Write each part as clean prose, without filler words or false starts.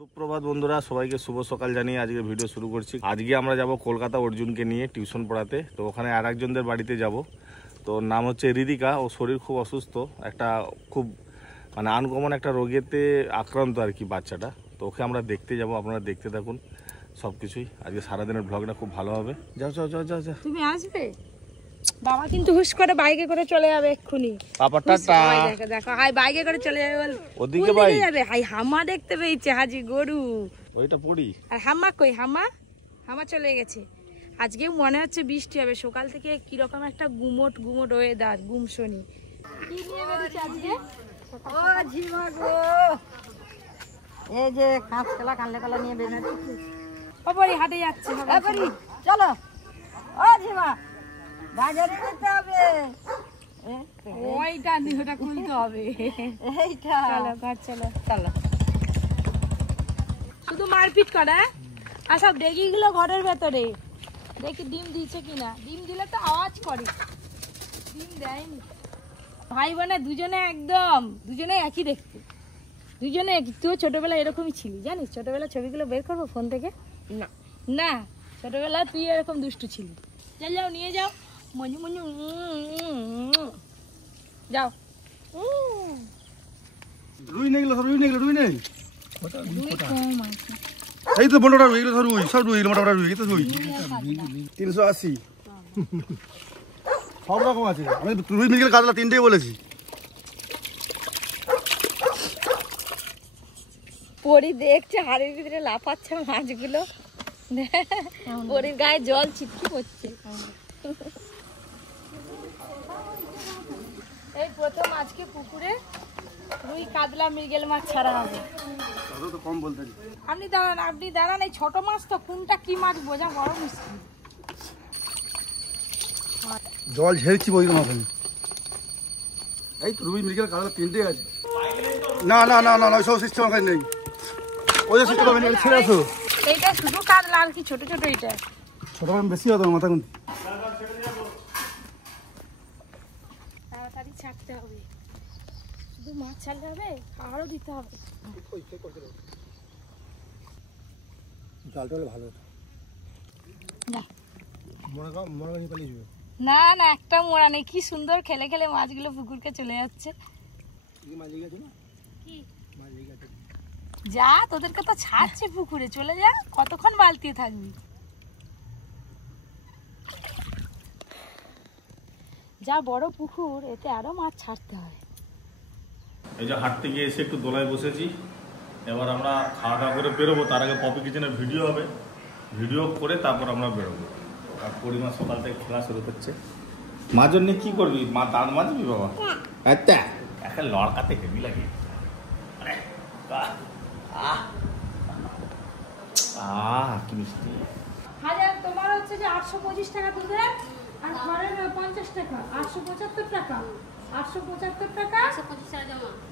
সুপ্রভাত বন্ধুরা, সবাইকে শুভ সকাল জানিয়ে আজকে ভিডিও শুরু করছি। আজকে আমরা যাব কলকাতা অর্জুনকে নিয়ে টিউশন পড়াতে। তো ওখানে আর একজনদের বাড়িতে যাব। তো নাম হচ্ছে রিদিকা। ও শরীর খুব অসুস্থ, একটা খুব আনকমন একটা রোগেতে আক্রান্ত আর কি বাচ্চাটা। তো ওকে আমরা দেখতে যাব, আপনারা দেখতে থাকুন সব কিছুই। আজকে সারাদিনের ব্লগটা খুব ভালো হবে। যাও যাও যাও যাও যাও। তুমি আসবে? বাবা কিন্তু হুশ করে বাইকে করে চলে যাবে এক্ষুনি। পাপা টাটা। দেখো দেখো, হাই বাইকে করে চলে যাবে। ওদিকে বাইক যাবে। হাই হামা দেখতে পেয়েছে, হাজি গরু। ওইটা পড়ি। আর হামা কই? হামা হামা চলে গেছে। আজকে মনে হচ্ছে বৃষ্টি হবে। সকাল থেকে কিরকম একটা গুমট গুমট ওয়েদার, গুমশনি। কি নিয়ে বেরিয়েছে আজকে? ও ঝিমা গো, এই যে কাঁচ কলা কানলে কলা নিয়ে বেরিয়েছি। বাবারি হাটে যাচ্ছে। বাবারি চলো। ও ঝিমা, বাজারে যেতে হবে। ওইটা ওটা খুলতে হবে। এইটা চলো ঘর চলো। চলো। শুধু মারপিট করে। আর সব ডেগিগুলো ঘরের ভেতরে। দেখি ডিম দিচ্ছে কিনা। ডিম দিলে তো আওয়াজ করে, ডিম দেয়নি। ভাই বোনে দুজনে একদম, দুজনে একই দেখতে, দুজনে একই। তুই ছোটবেলায় এরকমই ছিলি জানিস? ছোটবেলা ছবিগুলো বের করবো ফোন থেকে? না না, ছোটবেলা তুই এরকম দুষ্টু ছিলি। চল যাও, নিয়ে যাও। মঞ্জু মঞ্জু যাও। রুই নেই, রুই নেই, রুই নেই। রুই কম আছে। এই তো বড়টা রুই, এগুলো সব রুই, সব রুই, মোটা রুই, এটা রুই 380 সব রকম আছে। আমি রুই মিলকে কাতলা তিনটেই বলেছি। পরি দেখছে হাড়ের ভিতরে লাফাচ্ছে মাছগুলো। পরির গায়ে জল ছিটকি পড়ছে। এই প্রথম আজকে পুকুরে রুই কাতলা মৃগেল মাছ ছাড়া হবে। তো কম বলতে। আপনি দাঁড়ান, আপনি দাঁড়ান। এই ছোট মাছ তো কোনটা কি মাছ বোঝা বড় মুশকিল। জল ঝেড়েছি বই মাথায়। এই তো রুই মিলকে কাতলা তিনটেই আছে। না না না না, ওই সব সিস্টেম আমার নেই। ওই যে সিস্টেম হবে না, ছেড়ে আসো। এইটা শুধু কাতলা আর কি ছোট ছোট? এটা ছোট বেশি হতো মাথা গুনতি। তাড়াতাড়ি ছাড়তে হবে। শুধু মাছ ছাড়লে হবে, খাবারও দিতে হবে। জালটা হলে ভালো হতো। না মনে কাছে পালিয়ে যাবে। না না, একটা মোড়া নেই। কি সুন্দর খেলে খেলে মাছগুলো পুকুরকে চলে যাচ্ছে। কি যা, তোদেরকে তো ছাড়ছে পুকুরে, চলে যা। কতক্ষণ বালতিতে থাকবি? যা বড় পুকুর, এতে আরো মাছ ছাড়তে হয়। এই যে হাট থেকে এসে একটু দোলায় বসেছি। এবার আমরা খাওয়া দাওয়া করে বেরোবো। তার আগে পপি কিচেনের ভিডিও হবে, ভিডিও করে তারপর আমরা বেরোবো। আর পরিমা সকাল থেকে খেলা শুরু করছে। মার জন্য কি করবি? মা দাঁত মাজবি বাবা? আচ্ছা, একটা লড়কাতে হেবি লাগে। কি মিষ্টি। হাজার তোমার হচ্ছে যে 825 টাকা দুধের, আর ঘরের 50 টাকা, 875 টাকা, 875 টাকা,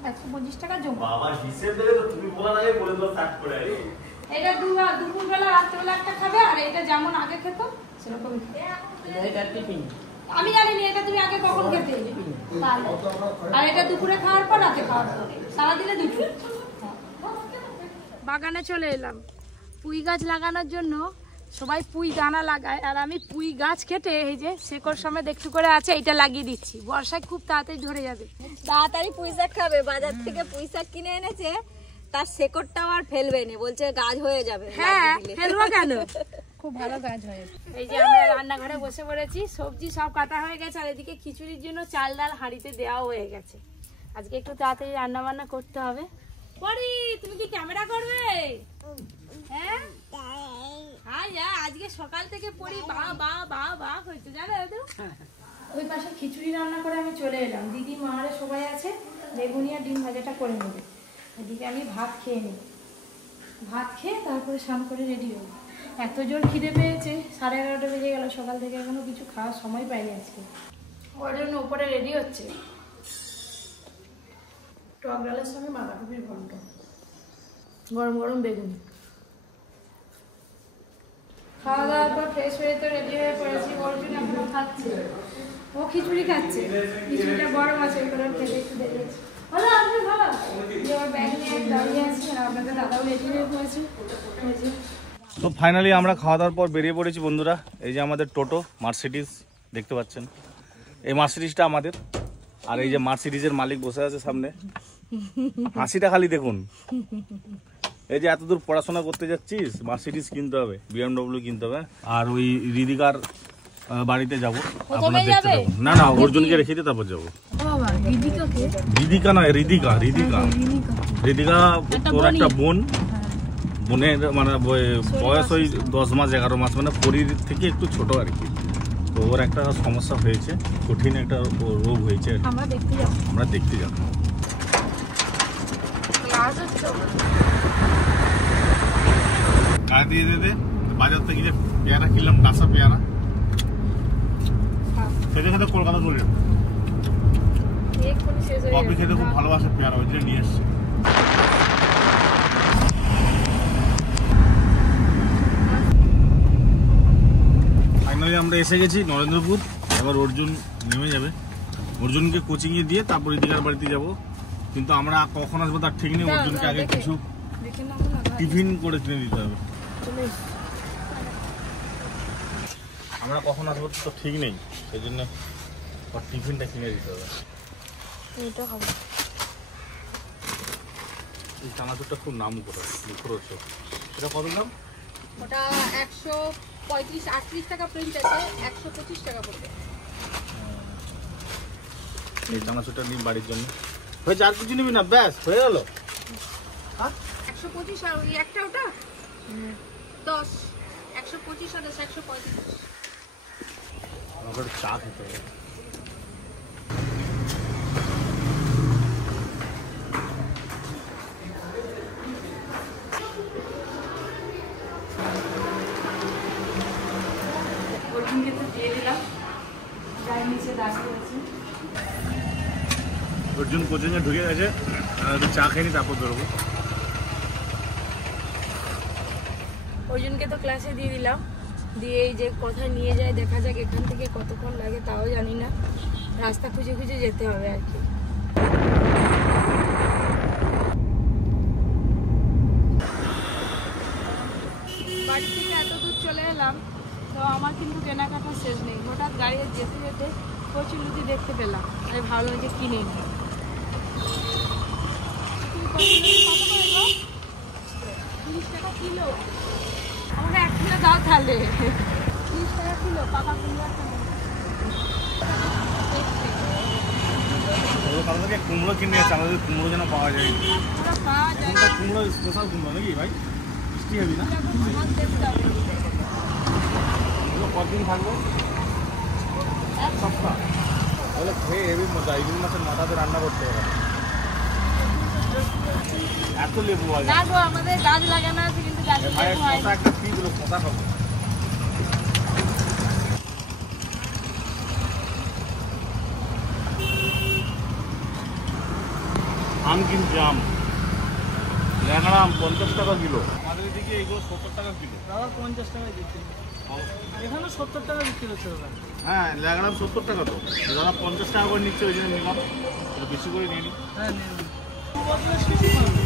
125 টাকা জমা। বাবা হিসেব দেখে তো তুমি বলার আগে বলে দিল স্টার্ট করে। এটা দুপুরবেলা রাত্রেবেলা একটা খাবে, আর এটা যেমন আগে খেত সেরকমই খাবে। আমি জানি না এটা তুমি আগে কখন খেতে, আর এটা দুপুরে খাওয়ার পর রাতে খাওয়ার পর, সারাদিনে দুটো। বাগানে চলে এলাম পুঁই গাছ লাগানোর জন্য। সবাই পুঁই দানা লাগায়, আর আমি পুঁই গাছ কেটে এই যে শেকড় সমেত একটু করে আছে, এটা লাগিয়ে দিচ্ছি। বর্ষায় খুব তাড়াতাড়ি ধরে যাবে। তাড়াতাড়ি পুঁই শাক খাবে। বাজার থেকে পুঁই শাক কিনে এনেছে, তার শেকড়টাও আর ফেলবে না, বলছে গাছ হয়ে যাবে। হ্যাঁ, ফেলবো কেন? খুব ভালো গাছ হয়ে। এই যে আমরা রান্নাঘরে বসে পড়েছি, সবজি সব কাটা হয়ে গেছে, আর এদিকে খিচুড়ির জন্য চাল ডাল হাঁড়িতে দেওয়া হয়ে গেছে। আজকে একটু তাড়াতাড়ি রান্না বান্না করতে হবে। পরি, তুমি কি ক্যামেরা করবে? হ্যাঁ, আজকে সকাল থেকে পরি বা বা বা বা হয়েছে, জানো দাদু? ওই পাশে খিচুড়ি রান্না করে আমি চলে এলাম। দিদি মারে সবাই আছে, বেগুনি আর ডিম ভাজাটা করে নেবে। এদিকে আমি ভাত খেয়ে নিই। ভাত খেয়ে তারপরে স্নান করে রেডি হবো। এত জোর খিদে পেয়েছে, 11:30 বেজে গেল। সকাল থেকে এখনো কিছু খাওয়ার সময় পাইনি আজকে। ওর জন্য উপরে রেডি হচ্ছে টক ডালের সঙ্গে বাঁধাকপির ঘন্ট, গরম গরম বেগুনি। খাওয়া দাওয়ার পর ফ্রেশ হয়ে তো রেডি হয়ে পড়েছি। অর্জুন এখনো খাচ্ছে, ও খিচুড়ি খাচ্ছে। খিচুড়িটা গরম আছে, ওই করে খেতে একটু দেরি আছে। তো ফাইনালি আমরা খাওয়া দাওয়ার পর বেরিয়ে পড়েছি বন্ধুরা। এই যে আমাদের টোটো মার্সিডিজ দেখতে পাচ্ছেন, এই মার্সিডিজটা আমাদের। আর এই যে মার্সিডিজের মালিক বসে আছে সামনে, হাসিটা খালি দেখুন। এই যে এত দূর পড়াশোনা করতে যাচ্ছিস, মার্সিডিজ কিনতে হবে, BMW কিনতে হবে। আর ওই রিদিকার বাড়িতে যাবো, আপনারা দেখতে যাবো। না না, অর্জুনকে রেখে দিয়ে তারপর যাবো। রিদিকা নয়, রিদিকা। রিদিকা তোর একটা বোন, বোনের মানে বয়স ওই 10 মাস 11 মাস, মানে পরীর থেকে একটু ছোট আর কি। তো ওর একটা সমস্যা হয়েছে, কঠিন একটা রোগ হয়েছে, আমরা দেখতে যাবো। গায়ে দিয়ে দে, বাজার থেকে যে পেয়ারা কিনলাম, কাঁচা পেয়ারা, খেতে খেতে কলকাতা চলে যাবো। কফি খেতে খুব ভালোবাসে পেয়ারা, ওই জন্য নিয়ে এসছে। ফাইনালি আমরা এসে গেছি নরেন্দ্রপুর। এবার অর্জুন নেমে যাবে, অর্জুনকে কোচিংয়ে দিয়ে তারপর দিদিকার বাড়িতে যাব। কিন্তু আমরা কখন আসবো তার ঠিক নেই, অর্জুনকে আগে কিছু টিফিন করে কিনে দিতে হবে। আমরা কখন আসবো তো ঠিক নেই, সেই জন্য টিফিনটা কিনে দিতে হবে। এই চানাচুরটা খুব নাম করে মুখরোচ, এটা কত দাম? ওটা 135-38 টাকা প্রিন্ট আছে, 125 টাকা পড়বে। এই চানাচুরটা নিন বাড়ির জন্য। হয়েছে, আর কিছু নিবি না? ব্যাস হয়ে গেল। 125 আর ওই একটা ওটা 10, 125 আর 135। আমাকে চা খেতে হবে। অর্জুনকে তো দিয়ে দিলাম, গায়ের নিচে দাঁড়িয়ে আছে। অর্জুন কোচিংয়ে ঢুকে গেছে, চা খেয়ে তারপর বেরোবো। অর্জুনকে তো ক্লাসে দিয়ে দিলাম, দিয়ে এই যে কোথায় নিয়ে যায় দেখা যাক। এখান থেকে কতক্ষণ লাগে তাও জানি না, রাস্তা খুঁজে খুঁজে যেতে হবে আর কি। বাড়ি থেকে এত দূর চলে এলাম, তো আমার কিন্তু কেনাকাটা শেষ নেই। হঠাৎ গাড়ি যেতে যেতে কচুলুচি দেখতে পেলাম, তাই ভালো যে কিনে নিই। 30 টাকা কিলো, আমাকে 1 কিলো দাও তাহলে। 30 টাকা কিলো, পাকা কুমড়ো একটা নেই। কুমড়ো কিনে গেছে, আমাদের কুমড়ো যেন পাওয়া যায়। ওরা পাওয়া যায় এখনকার কুমড়ো স্পেশাল কুমড়ো নাকি ভাই? বৃষ্টি হবে না? কতদিন থাকবে? এক সপ্তাহ। তাহলে খেয়ে হেবি মজা, ইলিশ মাছের মাথাতে রান্না করতে হবে। এত লেবু আছে না গো, আমাদের গাছ লাগানো আছে কিন্তু গাছে লেবু হয় না। একটা ফ্রি দিলো, কথা খাবো। আম কিনছি, আম ল্যাংড়া আম 50 টাকা কিলো। আমাদের এদিকে এগুলো 70 টাকা কিলো। দাদা 50 টাকায় দিচ্ছি, এখানে 70 টাকা বিক্রি হচ্ছে দাদা। হ্যাঁ, ল্যাংড়া আম 70 টাকা তো, দাদা 50 টাকা করে নিচ্ছে, ওই জন্য নিলাম, বেশি করে নিয়ে নিই। হ্যাঁ নিন, 2 বছরের শিশু পাবে।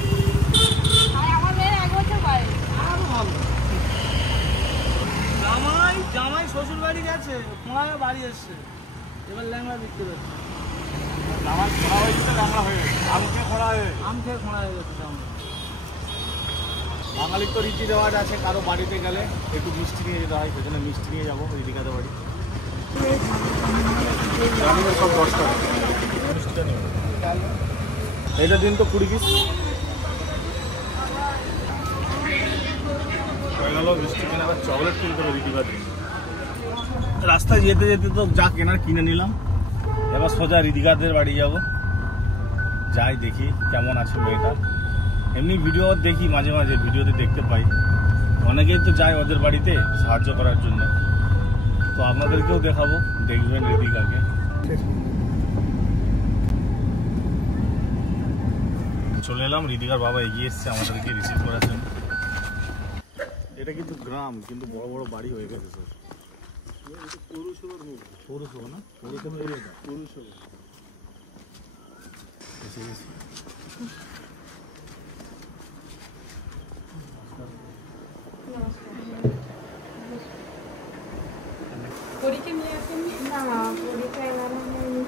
আর আমার মেয়ের 1 বছর বয়স। আরো ভালো। জামাই শ্বশুর বাড়ি গেছে, খোঁড়ায় বাড়ি এসছে, এবার ল্যাংড়া বিক্রি হচ্ছে। আমার খোঁড়া হয়ে গেছে, ল্যাংড়া হয়ে গেছে, আম খেয়ে খোঁড়া হয়ে গেছে। আম খেয়ে খোঁড়া হয়ে গেছে জামাই। বাঙালির তো রীতি রেওয়াজ আছে, কারো বাড়িতে গেলে একটু মিষ্টি নিয়ে যেতে হয়, সেজন্য মিষ্টি নিয়ে যাবো রিদিকাদের বাড়ি। সব 10 টাকা মিষ্টিটা নিয়ে। এটা দিন তো 20 পিস হয়ে গেল। মিষ্টি কিনে আবার চকলেট কিনতে হবে রিদিকার দিন। রাস্তায় যেতে যেতে তো যা কেনার কিনে নিলাম, এবার সোজা রিদিকাদের বাড়ি যাব। যাই দেখি কেমন আছে মেয়েটা। এমনি ভিডিও দেখি মাঝে মাঝে, ভিডিওতে দেখতে পাই অনেকেই তো যায় ওদের বাড়িতে সাহায্য করার জন্য। তো আপনাদেরকেও দেখাবো, দেখবেন রিদিকাকে। চলে এলাম, রিদিকার বাবা এগিয়ে এসছে আমাদেরকে রিসিভ করার জন্য। এটা কিন্তু গ্রাম, কিন্তু বড় বড় বাড়ি হয়ে গেছে সব। পৌরসভা না, পৌরসভা এসে গেছি। পরীক্ষা নিয়ে আসেননি? না, পরীক্ষা এলানো হয়নি।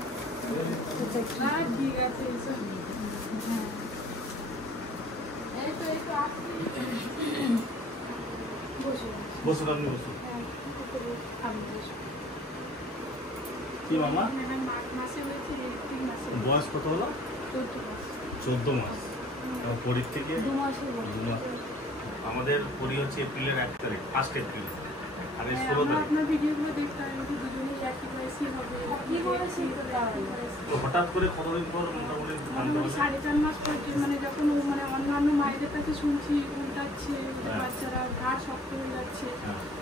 ঠিক আছে, এই তো আসছি। বসুন, আপনি বসুন। কি মামা বয়স কত হলো? 14 মাস। পরীর থেকে 2 মাস। আমাদের পরী হচ্ছে এপ্রিলের 1 তারিখ, 1 এপ্রিল। আর এই 16 তারিখ। আপনার ভিডিওগুলো দেখতাম, দুজনেই একই বয়সী হবে। কি বয়সী? তো হঠাৎ করে কতদিন পর মোটামুটি জানতে পারলেন? 4.5 মাস পর্যন্ত, মানে যখন ও মানে অন্যান্য মায়েদের কাছে শুনছি উল্টাচ্ছে, বাচ্চারা ঘাড় শক্ত হয়ে যাচ্ছে,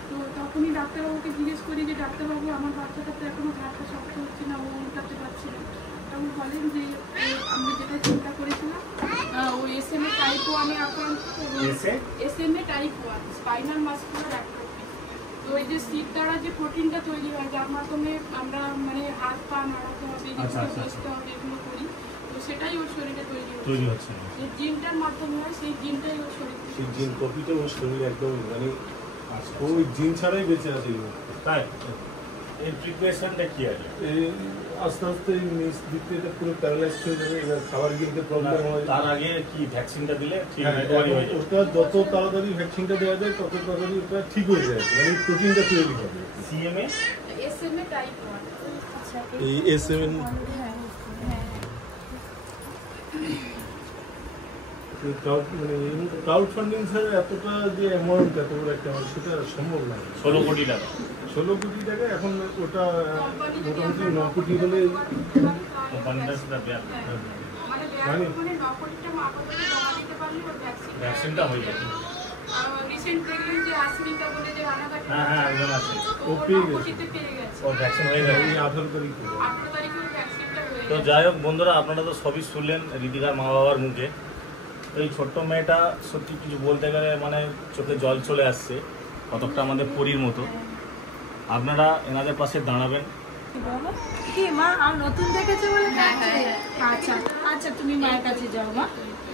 তো তখনই ডাক্তারবাবুকে জিজ্ঞেস করি যে ডাক্তারবাবু আমার বাচ্চাটা তো এখনো ঘাড়টা শক্ত হচ্ছে না, ও উল্টাতে পারছে না। তখন বলেন যে আমরা যেটা চিন্তা করেছিলাম ওই SMA টাইপ 1 আক্রান্ত, SMA type 1 spinal muscular atrophy. তো ওই যে সিট দ্বারা যে প্রোটিনটা তৈরি হয়, যার মাধ্যমে আমরা মানে হাত পা নাড়াতে হবে, বসতে হবে, এগুলো করি, তো সেটাই ওর শরীরে তৈরি হচ্ছে। যে জিনটার মাধ্যমে হয়, সেই জিনটাই ওর শরীরে, সেই জিন কপিটা ওর শরীরে একদম মানে ওই জিন ছাড়াই বেঁচে আছে। তাই এর প্রিপারেশনটা কি আছে? আস্তে আস্তে নিচ দিক থেকে পুরো প্যারালাইজ হয়ে যাবে, এবার খাবার গিলতে প্রবলেম হয়। তার আগে কি ভ্যাকসিনটা দিলে ঠিক হ্যাঁ, রিকভারি হয়ে যাবে? ওটা যত তাড়াতাড়ি ভ্যাকসিনটা দেওয়া যায় তত তাড়াতাড়ি ওটা ঠিক হয়ে যায়, মানে প্রোটিনটা তৈরি হবে। SMA type 1। আচ্ছা, এই SM ক্রাউড ফান্ডিং ছাড়া এতটা যে অ্যামাউন্ট, এত বড় একটা অ্যামাউন্ট, সেটা সম্ভব না। 16 কোটি টাকা। 16 কোটি টাকা এখন ওটা মোটামুটি 9 কোটি হলে কোম্পানিটা সেটা দেয়। মানে ভ্যাকসিনটা হয়ে যাবে। রিসেন্ট দেখলেন যে আসরিতা বলে যে রানাঘাট, হ্যাঁ, একজন আছে। ও পেয়ে গেছে, কোটিতে পেয়ে গেছে। ও ভ্যাকসিন হয়ে যাবে। এই 18 তারিখ থেকে। 18 তারিখে ভ্যাকসিনটা হয়ে তো যাই হোক বন্ধুরা, আপনারা তো সবই শুনলেন রিদিকার মা বাবার মুখে। এই ছোট্ট মেয়েটা সত্যি কিছু বলতে গেলে মানে চোখে জল চলে আসছে, কতকটা আমাদের পরীর মতো। আপনারা এনাদের পাশে দাঁড়াবেন। কি মা, আর নতুন দেখেছো বলে? আচ্ছা আচ্ছা, তুমি মায়ের কাছে যাও মা।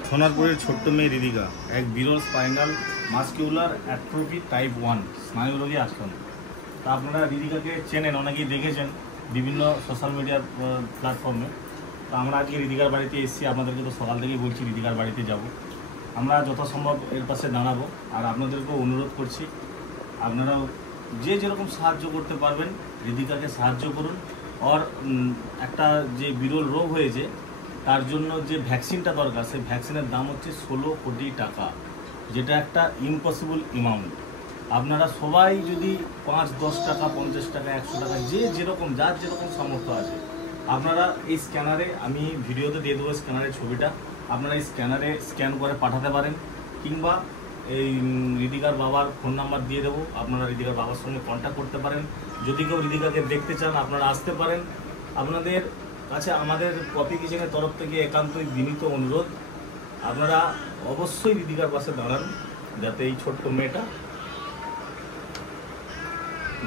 সোনারপুরের ছোট্ট মেয়ে রিদিকা এক বিরল স্পাইনাল মাসকিউলার অ্যাট্রফি টাইপ 1 স্নায়ুরোগী আক্রান্ত। তা আপনারা রিদিকাকে চেনেন, অনেকেই দেখেছেন বিভিন্ন সোশ্যাল মিডিয়ার প্ল্যাটফর্মে। তো আমরা আজকে রিদিকার বাড়িতে এসেছি, আপনাদেরকে তো সকাল থেকেই বলছি রিদিকার বাড়িতে যাব। আমরা যথাসম্ভব এর পাশে দাঁড়াবো, আর আপনাদেরকেও অনুরোধ করছি আপনারাও যে যেরকম সাহায্য করতে পারবেন রিদিকাকে সাহায্য করুন। আর একটা যে বিরল রোগ হয়েছে তার জন্য যে ভ্যাকসিনটা দরকার, সেই ভ্যাকসিনের দাম হচ্ছে 16 কোটি টাকা, যেটা একটা ইম্পসিবল অ্যামাউন্ট। আপনারা সবাই যদি 5, 10 টাকা, 50 টাকা, 100 টাকা, যে যেরকম যার যেরকম সামর্থ্য আছে, আপনারা এই স্ক্যানারে, আমি ভিডিওতে দিয়ে দেবো স্ক্যানারের ছবিটা, আপনারা এই স্ক্যানারে স্ক্যান করে পাঠাতে পারেন, কিংবা এই রিদিকার বাবার ফোন নাম্বার দিয়ে দেবো, আপনারা রিদিকার বাবার সঙ্গে কন্ট্যাক্ট করতে পারেন। যদি কেউ রিদিকাকে দেখতে চান আপনারা আসতে পারেন। আপনাদের কাছে আমাদের কপি কিচেনের তরফ থেকে একান্তই বিনীত অনুরোধ, আপনারা অবশ্যই রিদিকার পাশে দাঁড়ান, যাতে এই ছোট্ট মেয়েটা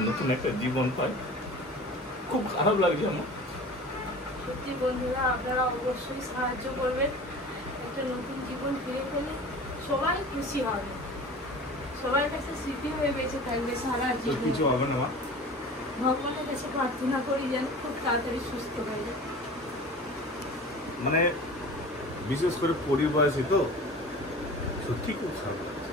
নতুন একটা জীবন পায়। খুব খারাপ লাগছে আমার। সত্যি বন্ধুরা, আপনারা অবশ্যই সাহায্য করবেন, একটা নতুন জীবন ফিরে পেলে সবাই খুশি হবে, সবার কাছে স্মৃতি হয়ে বেঁচে থাকবে সারা জীবন। কিছু হবে না, ভগবানের কাছে প্রার্থনা করি যেন খুব তাড়াতাড়ি সুস্থ হয়ে যায়। মানে বিশেষ করে পরিবয়সী তো সত্যি খুব খারাপ লাগছে।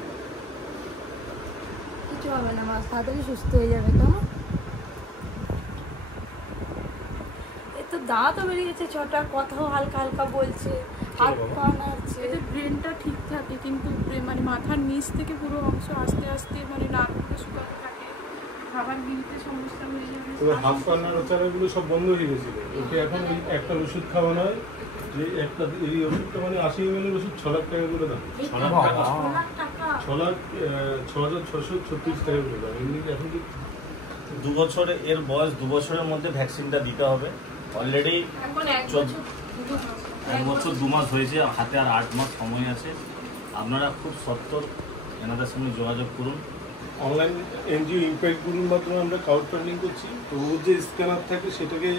কিছু হবে না, মাছ তাড়াতাড়ি সুস্থ হয়ে যাবে। কেমন এই তো দাঁতও বেরিয়ে গেছে, ছোটা কথাও হালকা হালকা বলছে, হাত পা নাড়ছে। এদের ব্রেনটা ঠিক থাকে, কিন্তু মানে মাথার নিচ থেকে পুরো অংশ আস্তে আস্তে মানে নার্ভটা শুকাতে থাকে, খাবার গিলতে সমস্যা হয়ে যাবে। এবার হাত পা নাড়াচাড়াগুলো সব বন্ধ হয়ে গেছিল। ওকে এখন ওই একটা ওষুধ খাওয়ানো হয়, যে একটা এই ওষুধটা মানে 80 ml ওষুধ 6 লাখ টাকা করে দাম। 6 লাখ টাকা? 6,636 টাকা করে দাম। এমনি এখন কি 2 বছরে, এর বয়স 2 বছরের মধ্যে ভ্যাকসিনটা দিতে হবে। অলরেডি এখন 1 বছর 2 মাস হয়েছে, হাতে আর 8 মাস সময় আছে। আপনারা খুব সত্বর এনাদের সঙ্গে যোগাযোগ করুন। অনলাইন এনজিও ইম্প্যাক্ট গ্রুপের মাধ্যমে আমরা ক্রাউড ফান্ডিং করছি। তো ওর যে স্ক্যানার থাকে সেটাকে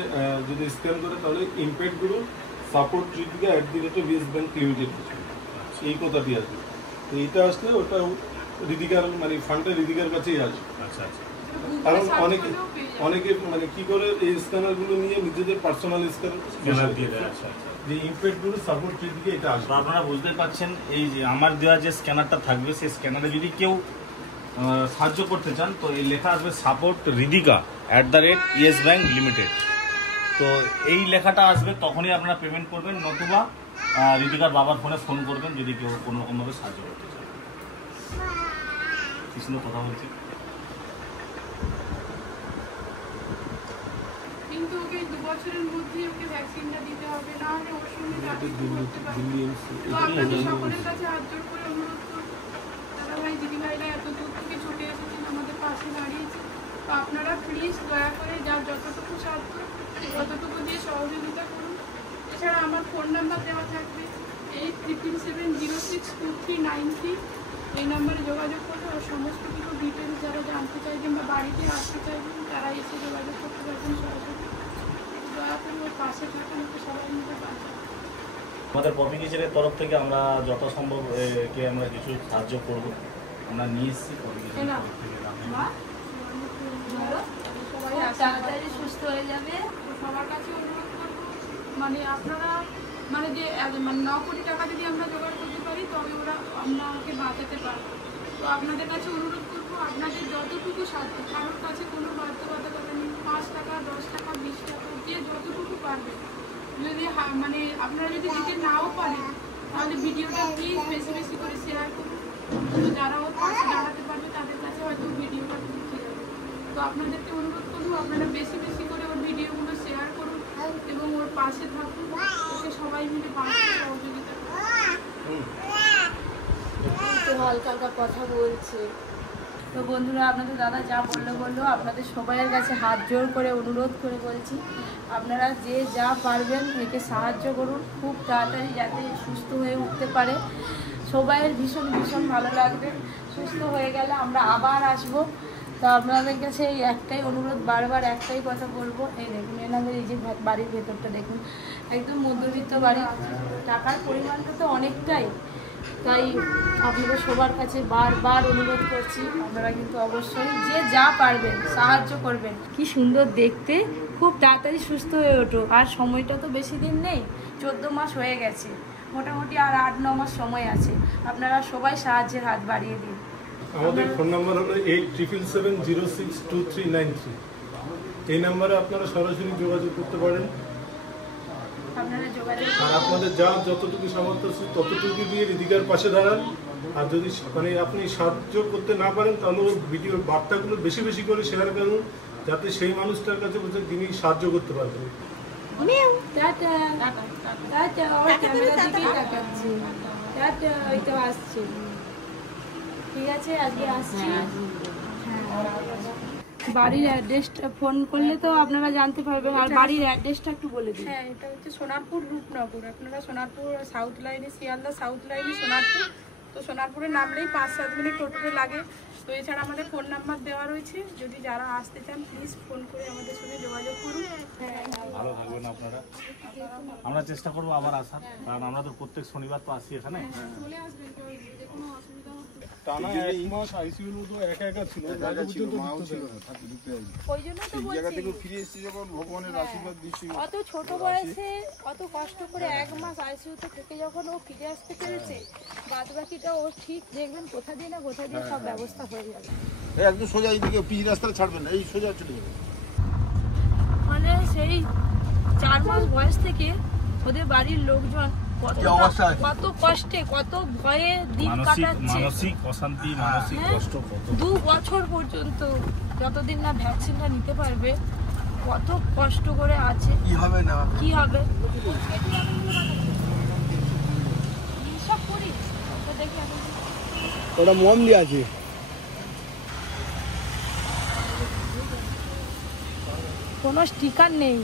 যদি স্ক্যান করে তাহলে impact group support Ridhika @YesBank limited, এই কথাটি আসবে। তো এইটা আসলে ওটা রিদিকার মানে ফান্ডটা রিদিকার কাছেই আসবে। আচ্ছা আচ্ছা। কারণ অনেকে মানে কি করে এই স্ক্যানারগুলো নিয়ে নিজেদের পার্সোনাল স্ক্যানার দিয়ে দেয়। আচ্ছা আচ্ছা। যে ইম্প্যাক্টগুলো সাপোর্ট রিদিকে এটা আসবে। আপনারা বুঝতে পারছেন, এই যে আমার দেওয়া যে স্ক্যানারটা থাকবে, সেই স্ক্যানারে যদি কেউ সাহায্য করতে চান তো এই লেখা আসবে সাপোর্ট রিদিকা @YesBank লিমিটেড। তো এই লেখাটা আসবে, তখনই আপনারা পেমেন্ট করবেন, নতুবা রিদিকার বাবার ফোনে ফোন করবেন যদি কেউ কোনো রকমভাবে সাহায্য করতে চান। কি সুন্দর কথা বলছি। কিন্তু ওকে 2 বছরের মধ্যে ওকে ভ্যাকসিনটা দিতে হবে, না হলে ওর সঙ্গে করতে পারবে। তো আপনাদের সকলের কাছে হাত জোর করে অনুরোধ করবো, দাদা ভাই দিদি ভাইরা এত দূর থেকে ছুটে এসেছেন, আমাদের পাশে দাঁড়িয়েছে, তো আপনারা প্লিজ দয়া করে যার যতটুকু সাধ্য ততটুকু দিয়ে সহযোগিতা করুন। এছাড়া আমার ফোন নাম্বার দেওয়া থাকবে 87706239 এই নাম্বারে যোগাযোগ করবে। আর সমস্ত কিছু ডিটেলস যারা জানতে চাইবেন বা বাড়িতে আসতে চাইবেন তারা এসে যোগাযোগ করতে পারবেন সরাসরি। দয়া করে ওর পাশে থাকেন, ওকে সবাই মিলে বাঁচান। আমাদের পপি কিচেনের তরফ থেকে আমরা যথাসম্ভব কে আমরা কিছু সাহায্য করব, আমরা নিয়ে এসেছি পপি কিচেনের তরফ থেকে। সবাই তাড়াতাড়ি সুস্থ হয়ে যাবে। সবার কাছে অনুরোধ করবো, মানে আপনারা মানে যে মানে 9 কোটি টাকা যদি আমরা জোগাড় করতে পারি তবে ওরা আমাকে বাঁচাতে পারবে। তো আপনাদের কাছে অনুরোধ করবো, আপনাদের যতটুকু সাধ্য, কারোর কাছে কোনো বাধ্যবাধকতা নেই, 5 টাকা 10 টাকা 20 টাকা যে যতটুকু পারবে। যদি মানে আপনারা যদি দিতে নাও পারেন তাহলে ভিডিওটা প্লিজ বেশি বেশি করে শেয়ার করুন। তো যারা ওর পাশে দাঁড়াতে পারবে তাদের কাছে হয়তো ভিডিওটা পৌঁছে যাবে। তো আপনাদেরকে অনুরোধ করবো, আপনারা বেশি বেশি করে ওর ভিডিওগুলো শেয়ার করুন এবং ওর পাশে থাকুন, ওকে সবাই মিলে পাশে সহযোগিতা করুন। হালকা হালকা কথা বলছে। তো বন্ধুরা, আপনাদের দাদা যা বললো আপনাদের সবাইয়ের কাছে হাত জোর করে অনুরোধ করে বলছি, আপনারা যে যা পারবেন একে সাহায্য করুন, খুব তাড়াতাড়ি যাতে সুস্থ হয়ে উঠতে পারে। সবাইয়ের ভীষণ ভীষণ ভালো লাগবে। সুস্থ হয়ে গেলে আমরা আবার আসবো। তো আপনাদের কাছে এই একটাই অনুরোধ, বারবার একটাই কথা বলবো। এই দেখুন এনাদের এই যে বাড়ির ভেতরটা দেখুন, একদম মধ্যবিত্ত বাড়ি, টাকার পরিমাণটা তো অনেকটাই। তাই আপনাদের সবার কাছে বারবার অনুরোধ করছি, আপনারা কিন্তু অবশ্যই যে যা পারবেন সাহায্য করবেন। কি সুন্দর দেখতে, খুব তাড়াতাড়ি সুস্থ হয়ে ওঠো। আর সময়টা তো বেশি দিন নেই, 14 মাস হয়ে গেছে, মোটামুটি আর 8-9 মাস সময় আছে। আপনারা সবাই সাহায্যের হাত বাড়িয়ে দিন। আমাদের ফোন নাম্বার হলো 8777062393। এই নাম্বারে আপনারা সরাসরি যোগাযোগ করতে পারেন। আপনারা যোগাযোগ আর আপনাদের যা যতটুকু সামর্থ্য আছে ততটুকু দিয়ে রিদিকার পাশে দাঁড়ান। আর যদি মানে আপনি সাহায্য করতে না পারেন তাহলে ওই ভিডিওর বার্তাগুলো বেশি বেশি করে শেয়ার করুন, যাতে সেই মানুষটার কাছে বলছে যিনি সাহায্য করতে পারবেন। টাটা টাটা, আমার ক্যামেরার দিকেই তাকাচ্ছি। টাটা, ওই তো আসছে। ঠিক আছে, আজকে আসছি। বাড়ির অ্যাড্রেসটা ফোন করলে তো আপনারা জানতে পারবেন। আর বাড়ির অ্যাড্রেসটা একটু বলে দিন। হ্যাঁ, এটা হচ্ছে সোনারপুর রূপনগর। আপনারা সোনারপুর সাউথ লাইনে, শিয়ালদা সাউথ লাইনে সোনারপুর। তো সোনারপুরে নামলেই 5-7 মিনিট টোটোতে লাগে। তো এছাড়া আমাদের ফোন নাম্বার দেওয়া রয়েছে, যদি যারা আসতে চান প্লিজ ফোন করে আমাদের সঙ্গে যোগাযোগ করুন। ভালো থাকবেন আপনারা। আমরা চেষ্টা করবো আবার আসার, কারণ আমরা তো প্রত্যেক শনিবার তো আসি এখানে। চলে আসবেন, যে কোনো অসুবিধা হচ্ছে। টানা 1 মাস আইসিইউর মতো একা একা ছিল, ওই জন্য তো বলছি, অত ছোট বয়সে অত কষ্ট করে 1 মাস আইসিইউতে থেকে যখন ও ফিরে আসতে পেরেছে, বাদ বাকিটা ও ঠিক দেখবেন কোথা দিয়ে না কোথা দিয়ে সব ব্যবস্থা হয়ে যাবে। একদম সোজা এইদিকে পিচ রাস্তাটা ছাড়বেন না, এই সোজা চলে যাবে। মানে সেই 4 মাস বয়স থেকে ওদের বাড়ির লোকজন কত কষ্টে, কত ভয়ে দিন কাটাচ্ছে, মানসিক অশান্তি, মানসিক কষ্ট, 2 বছর পর্যন্ত যতদিন না ভ্যাকসিনটা নিতে পারবে কত কষ্ট করে আছে। কি হবে না কি হবে সব করি দেখি। ওটা মম দিয়ে আছে, কোনো স্টিকার নেই,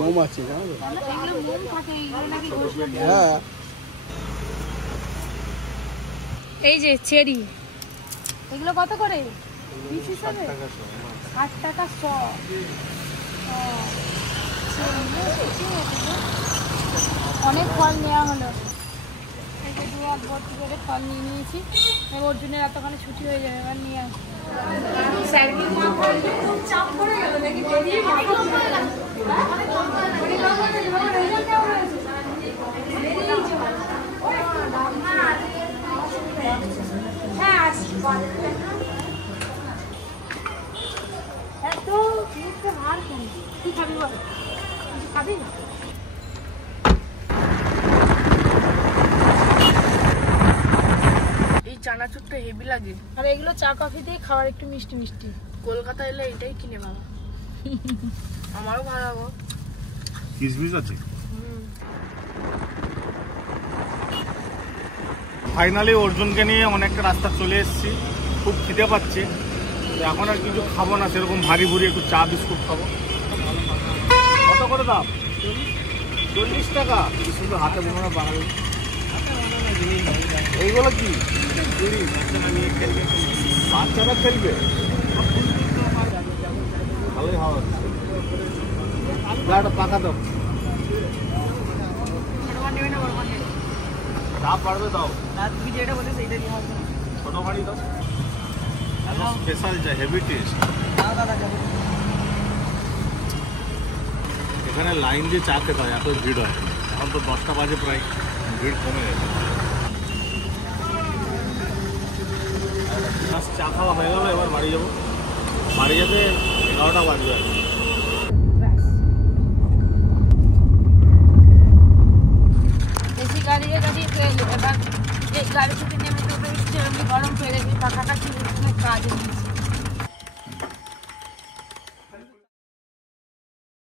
মম আছে না? এগুলো মোম থাকে, এগুলো নাকি ঘোষণা। হ্যাঁ, এই যে চেরি, এগুলো কত করে পিস হিসাবে? 8 টাকা 100। অনেক ফল নেওয়া হলো, এই যে 2 হাত ভর্তি করে ফল নিয়ে নিয়েছি। অর্জুনের এতখানি ছুটি হয়ে যাবে, এবার নিয়ে আসবো। চাপ পড়ে গেল দেখি। হ্যাঁ আসছি। এত ভার কেন? কি খাবি বল? খাবি না? এই চানাচুরটা হেভি লাগে, আর এগুলো চা কফি দিয়ে খাওয়ার একটু মিষ্টি মিষ্টি। কলকাতা এলে এটাই কিনে বাবা। আমারও ভালো লাগো। কিসমিস আছে। ফাইনালি অর্জুনকে নিয়ে অনেকটা রাস্তা চলে এসেছি, খুব খিদে পাচ্ছে। তো এখন আর কিছু খাবো না সেরকম, ভারী ভুরি একটু চা বিস্কুট খাবো। কত করে দাম? 40 টাকা। শুধু হাতে বানানো বাঙালি। এইগুলো কি বাচ্চারা খেলবে? ভালোই হাওয়া হচ্ছে। পাকা দাও, যা পারবে দাও। তুমি যেটা বলে সেইটা নিয়ে আসবে। ছোট বাড়ি দাও, স্পেশাল যা হেভি টেস্ট। এখানে লাইন দিয়ে চা খেতে হয়, এত ভিড় হয়। এখন তো 10টা বাজে, প্রায় ভিড় কমে গেছে। চা খাওয়া হয়ে গেল, এবার বাড়ি যাবো। বাড়ি যেতে 11টা বাজবে। এসি গাড়িয়ে গাড়ি এবার এই গাড়ি থেকে নেমে তো গরম হয়ে গেছে, পাখাটা কি কাজ হচ্ছে।